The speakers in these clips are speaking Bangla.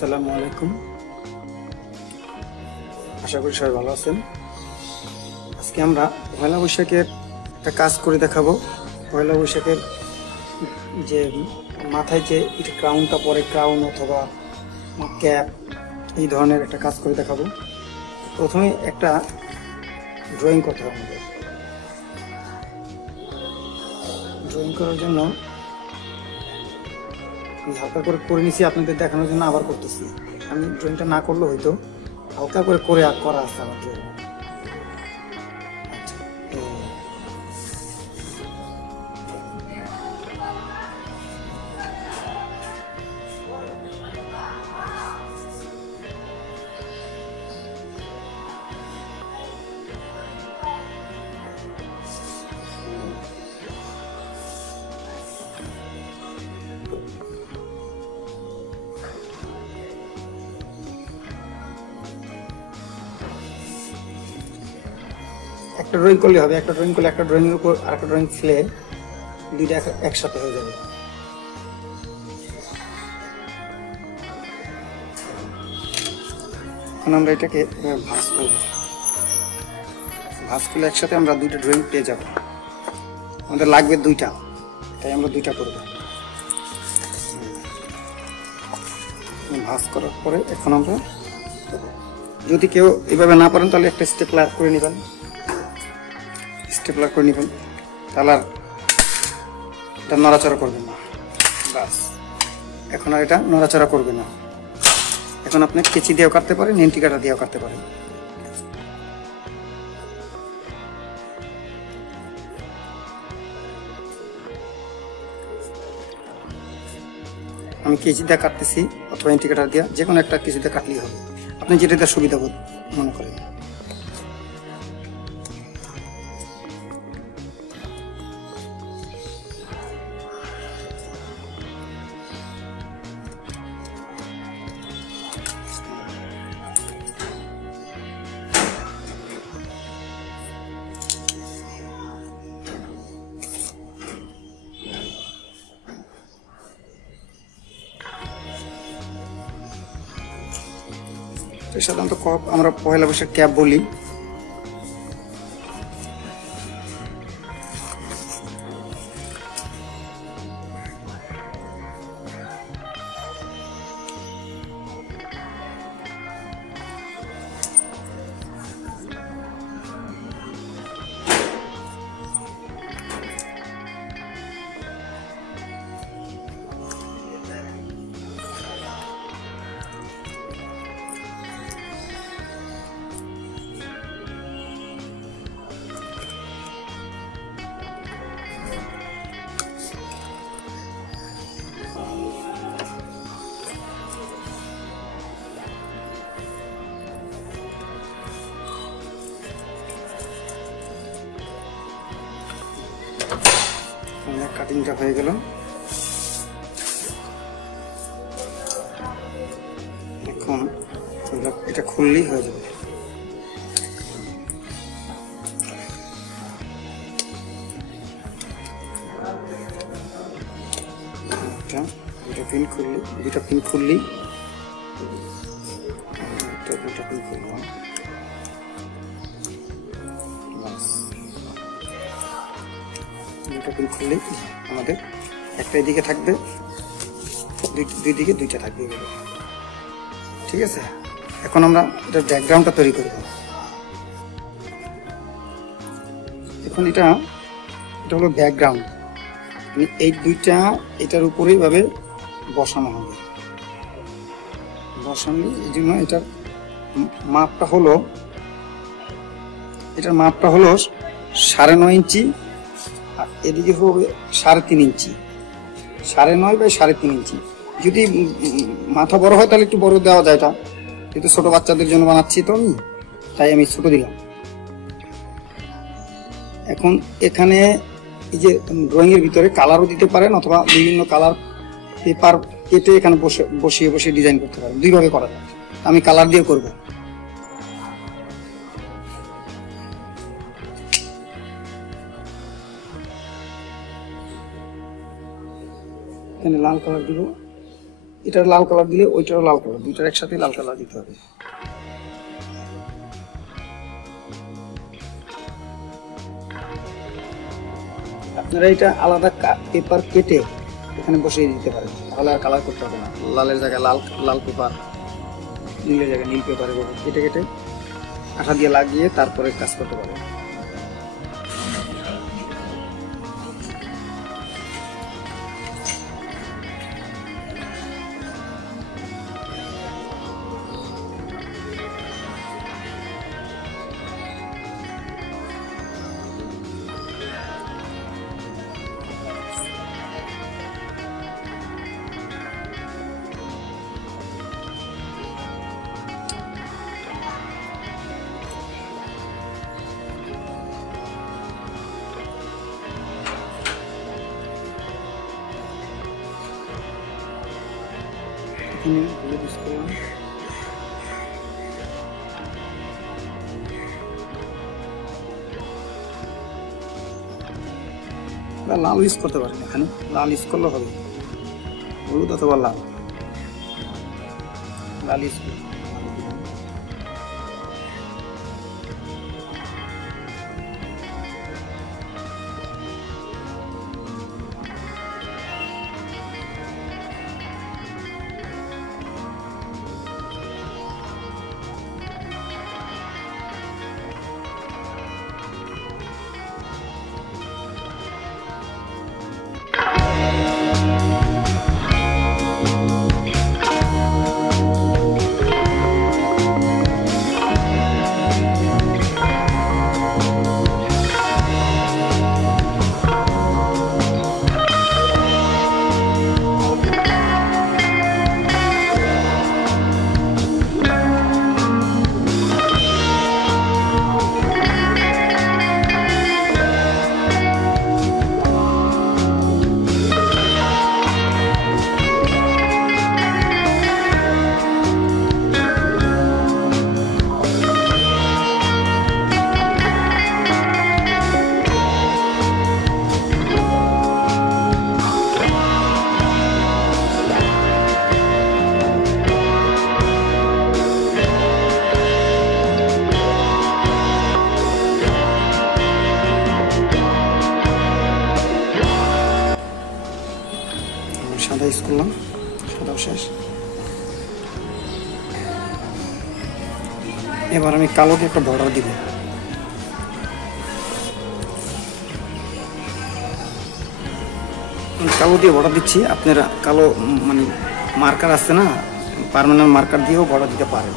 আসসালামু আলাইকুম। আশা করি সবাই ভালো আছেন। আজকে আমরা পয়লা বৈশাখের একটা কাজ করে দেখাবো। পয়লা বৈশাখের যে মাথায় যে এটা ক্রাউনটা পরে, ক্রাউন অথবা ক্যাপ, এই ধরনের একটা কাজ করে দেখাবো। প্রথমে একটা ড্রয়িং করতে হবে আমাদের। ড্রয়িং করার জন্য আমি হালকা করে নিছি, আপনাদের দেখানোর জন্য আবার করতেছি। আমি ড্রয়িংটা না করলে হয়তো হালকা করে করা আছে আমার ড্রয়িং। একটা ড্রয়িং করলে হবে, একটা ড্রয়িং করলে একটা ড্রয়িংয়ের উপর আর একটা ড্রয়িং ফেলে দুইটা একসাথে হয়ে যাবে। এখন আমরা এটাকে ভাঁজ করব। ভাঁজ করলে একসাথে আমরা দুইটা ড্রয়িং পেয়ে যাব। আমাদের লাগবে দুইটা, তাই আমরা দুইটা করব। ভাঁজ করার পরে এখন আমরা, যদি কেউ এভাবে না পারেন তাহলে একটা স্টেপলার করে নেবেন। তাহলে আর এটা নড়াচড়া করবে না। বাস, এখন আর এটা নড়াচড়া করবে না। এখন আপনি কেচি দিয়েও কাটতে পারেন, নেন্টি কাটা দিয়েও কাটতে পারেন। আমি কেচি দিয়ে কাটতেছি অথবা নেন্টি কাটা দিয়ে, যে কোনো একটা কেচি দিয়ে কাটলেই হবে। আপনি যেটা সুবিধা মনে করেন। সাধারণত আমরা পয়লা বৈশাখ ক্যাপ বলি। কাটিংটা হয়ে গেল। এখন এটা খুললেই হয়ে যাবে। দুটা পিন খুললেই খুললেই আমাদের একটা এদিকে থাকবে, দুই দিকে দুইটা থাকবে। ঠিক আছে, এখন আমরা এটা ব্যাকগ্রাউন্ডটা তৈরি করব। এখন এটা হলো ব্যাকগ্রাউন্ড। এই দুইটা এটার উপরেই ভাবে বসানো হবে। বসানো, এই জন্য এটার মাপটা হলো 9.5 ইঞ্চি, আর এদিকে হবে 3.5 ইঞ্চি। 9.5 বাই 3.5 ইঞ্চি। যদি মাথা বড় হয় তাহলে একটু বড় দেওয়া যায়। এটা কিন্তু ছোট বাচ্চাদের জন্য বানাচ্ছি তো আমি, তাই আমি ছোট দিলাম। এখন এখানে এই যে ড্রয়িং এর ভিতরে কালারও দিতে পারেন, অথবা বিভিন্ন কালার পেপার কেটে এখানে বসিয়ে ডিজাইন করতে পারেন। দুইভাবে করা যায়। আমি কালার দিয়ে করব। এখানে লাল কালার দিব। এটার লাল কালার দিলে ওইটারও লাল কালার, দুইটার একসাথে লাল কালার দিতে হবে। আপনারা এটা আলাদা পেপার কেটে এখানে বসিয়ে দিতে পারেন, তাহলে আর কালার করতে হবে না। লালের জায়গায় লাল লাল পেপার, নীলের জায়গায় নীল পেপার কেটে কেটে আঠা দিয়ে লাগিয়ে তারপরে কাজ করতে পারেন। এখানে হলুদ ইউজ করলাম, লাল ইউজ করতে পারেন, এখানে লাল ইউজ করলে হবে, হলুদ অথবা লাল, লাল ইউজ করুন। সাদা ইউজ করলাম, সাদাও শেষ। এবার আমি কালো দিয়ে একটা বর্ডার দিব। কালো দিয়ে বর্ডার দিচ্ছি, আপনারা কালো মানে মার্কার আছে না, পার্মানেন্ট মার্কার দিয়েও বর্ডার দিতে পারেন।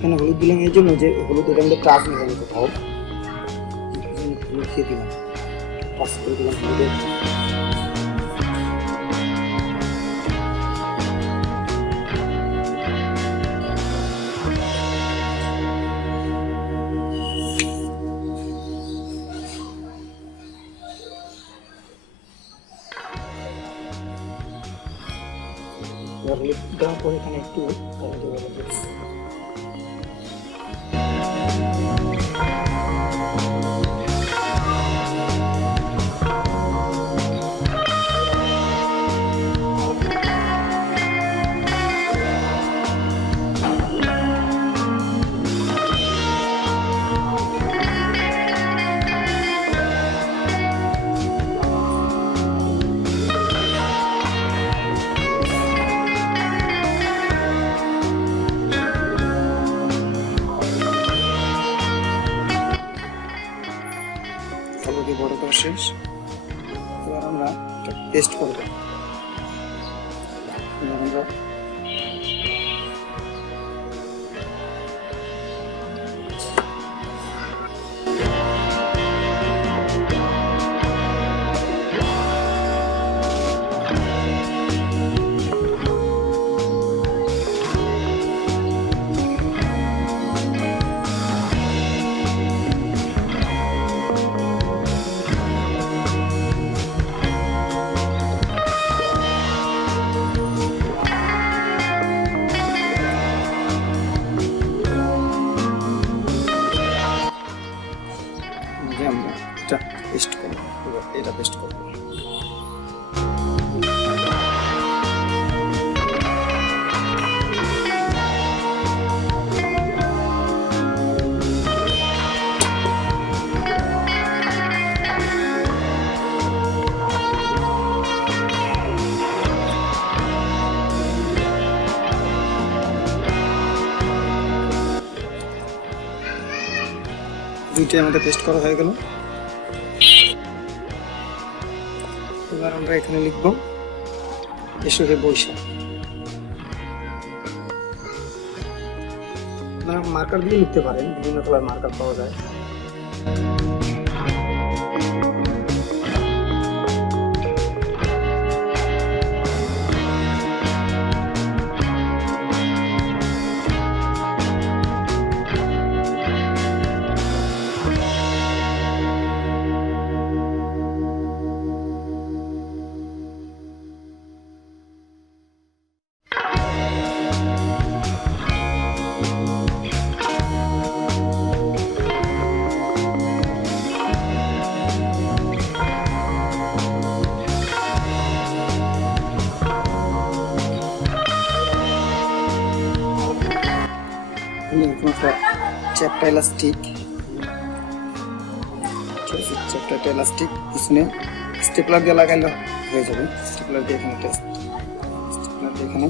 এখানে হলুদ দিলাম এই জন্য যে হলুদ এটা আমাদের টাচ নেই কোথাও, হলুদ দিয়ে দিলাম, টাচ করে দিলাম হলুদের। হলুদ দেওয়ার পরে এখানে একটু বড় করা শেষ। এবার আমরা এটা পেস্ট করব। আমরা এটা পেস্ট করব। এটা পেস্ট করব। দুইটাই আমাদের পেস্ট করা হয়ে গেল। এবার আমরা এখানে লিখব এসো হে বৈশাখ। আপনারা মার্কার দিয়ে লিখতে পারেন, বিভিন্ন কালার মার্কার পাওয়া যায়। চ্যাপ্টা ইলাস্টিক, চ্যাপ্টা ইলাস্টিক পিছনে স্টেপলার দিয়ে লাগাইলে হয়ে যাবে। স্টেপলার দিয়ে এখানে স্টেপলার দিয়ে এখানে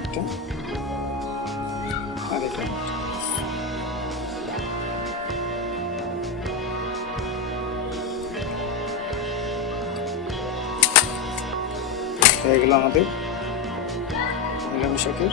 একটা আর এখানে হয়ে গেল আমাদের পয়লা বৈশাখের